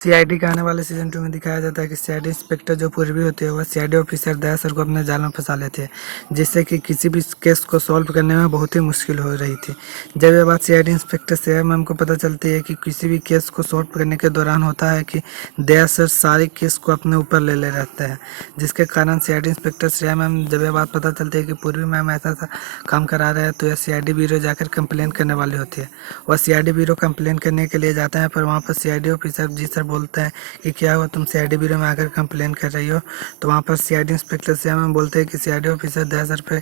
CID के आने वाले सीजन 2 में दिखाया जाता है कि सीआईडी इंस्पेक्टर जो पूर्वी होती है वह सीआईडी ऑफिसर दया सर को अपने जाल में फंसा लेते हैं, जिससे कि किसी भी केस को सॉल्व करने में बहुत ही मुश्किल हो रही थी। जब यह बात सीआईडी इंस्पेक्टर श्रेया मैम को पता चलती है कि किसी भी केस को सॉल्व करने के दौरान होता है कि दया सर सारे केस को अपने ऊपर ले रहते हैं, जिसके कारण सीआईडी इंस्पेक्टर श्रेया मैम जब यह बात पता चलती है कि पूर्वी मैम ऐसा काम करा रहे हैं तो यह सीआईडी ब्यूरो जाकर कंप्लेन करने वाली होती है। वह सीआईडी ब्यूरो कंप्लेन करने के लिए जाता है, पर वहाँ पर सीआईडी ऑफिसर जी सर बोलते हैं कि क्या हुआ, तुम सीआईडी ब्यूरो में आकर कंप्लेन कर रही हो। तो वहाँ पर सीआईडी इंस्पेक्टर श्रेया मैम बोलते हैं कि सीआईडी ऑफिसर दया सर पे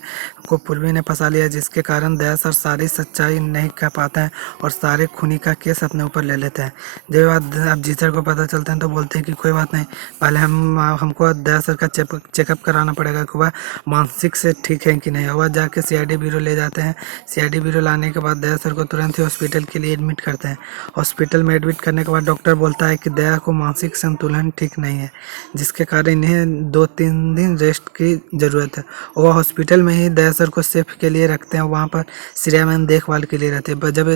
को पूर्वी ने फंसा लिया, जिसके कारण दया सर सारी सच्चाई नहीं कह पाते हैं और सारे खूनी का केस अपने ऊपर ले लेते हैं। जब बात अब जी सर को पता चलते हैं तो बोलते हैं कि कोई बात नहीं, पहले हमको दया सर का चेकअप कराना पड़ेगा कि वह मानसिक से ठीक है कि नहीं। वह जाके सीआईडी ब्यूरो ले जाते हैं। सीआईडी ब्यूरो लाने के बाद दया सर को तुरंत ही हॉस्पिटल के लिए एडमिट करते हैं। हॉस्पिटल में एडमिट करने के बाद डॉक्टर बोलता है कि दया को मानसिक संतुलन ठीक नहीं है, जिसके कारण इन्हें 2-3 दिन रेस्ट की ज़रूरत है। वह हॉस्पिटल में ही दया सर को सेफ के लिए रखते हैं। वहाँ पर श्रेया मैम देखभाल के लिए रहती है। जब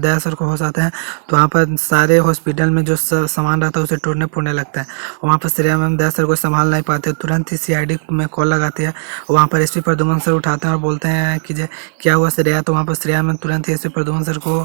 दया सर को होश आता है तो वहाँ पर सारे हॉस्पिटल में जो सामान रहता है उसे टूटने फूटने लगता है। वहाँ पर श्रेया मैम दया सर को संभाल नहीं पाते, तुरंत ही सीआईडी में कॉल लगाती है। वहाँ पर एसपी प्रद्युमन सर उठाते हैं और बोलते हैं कि क्या हुआ श्रेया। तो वहाँ पर श्रेया मैम तुरंत ही एसपी प्रद्युमन सर को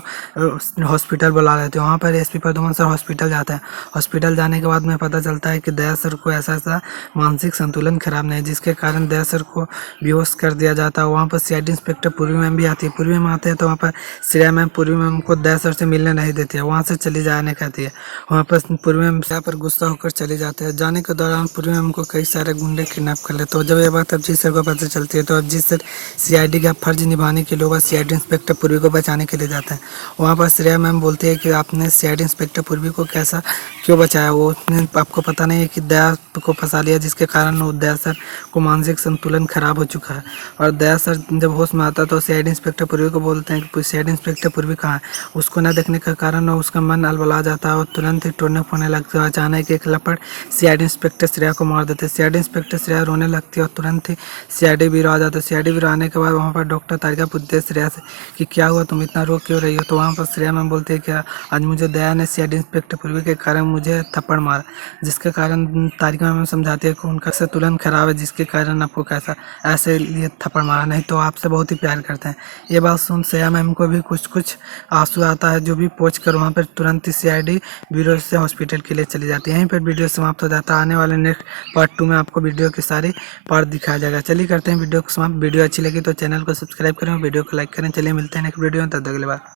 हॉस्पिटल बुला लेते हैं। वहाँ पर एसपी प्रद्युमन सर हॉस्पिटल जाते हैं। हॉस्पिटल जाने के बाद में पता चलता है कि दया सर को ऐसा मानसिक संतुलन खराब नहीं है, जिसके कारण दया सर को बेहोश कर दिया जाता है। वहाँ पर सीआईडी इंस्पेक्टर पूर्वी मैम भी आती है। पूर्वी मैम आते हैं तो वहाँ पर श्रेया मैम पूर्वी मैम को दया सर से मिलने नहीं देती है, वहाँ से चली जाने कहती है। वहाँ पर पूर्वी मैम श्रेया पर गुस्सा होकर चले जाते हैं। जाने के दौरान पूर्वी मैम को कई सारे गुंडे किडनैप कर लेते हैं। जब ये बात अभिजीत सर को पता चलती है तो अभिजीत सर सीआईडी का फर्ज निभाने के लिए वह सीआईडी इंस्पेक्टर पूर्वी को बचाने के लिए जाते हैं। वहाँ पर श्रेया मैम बोलती है कि आपने सीआईडी इंस्पेक्टर पूर्वी को कैसा क्यों बचाया, वो आपको पता नहीं है कि दया को फंसा लिया, जिसके कारण वो दया सर को मानसिक संतुलन खराब हो चुका है। और दया सर जब होश में आता है तो सीआईडी इंस्पेक्टर पूर्वी को बोलते हैं कि सीआईडी इंस्पेक्टर पूर्वी कहाँ है। उसको न देखने के कारण उसका मन अलबला जाता है और तुरंत ही टूटने फूटने लगता है। अचानक एक लपड़ सीआईडी इंस्पेक्टर श्रेया को मार देते हैं। सीआईडी इंस्पेक्टर श्रेया रोने लगती है और तुरंत ही सीआईडी ब्यूरो आ जाता है। सीआईडी ब्यूरो आने के बाद वहाँ पर डॉक्टर तारिका पूछते हैं श्रेया से कि क्या हुआ, तुम इतना रो क्यों रही हो। तो वहाँ पर श्रेया मैम बोलती है कि आज मुझे दया ने सीआईडी इंस्पेक्टर पूर्वी के कारण मुझे थप्पड़ मारा, जिसके कारण तारिका मैम समझाती है कि उनका संतुलन खराब है, जिसके कारण आपको कैसा ऐसे लिए थप्पड़ मारा, नहीं तो आपसे बहुत ही प्यार करते हैं। ये बात सुन श्रेया मैम को भी कुछ आंसू आता है, जो भी पहुँच कर वहाँ पर तुरंत ही सीआईडी ब्यूरो से हॉस्पिटल के लिए चली जाती है। यहीं पर वीडियो समाप्त हो जाता है। आने वाले नेक्स्ट पार्ट 2 में आपको वीडियो के सारे पार्ट दिखाया जाएगा। चलिए करते हैं वीडियो को समाप्त। वीडियो अच्छी लगी तो चैनल को सब्सक्राइब करें और वीडियो को लाइक करें। चलिए मिलते हैं नेक्स्ट वीडियो में, तब तक के लिए बाय।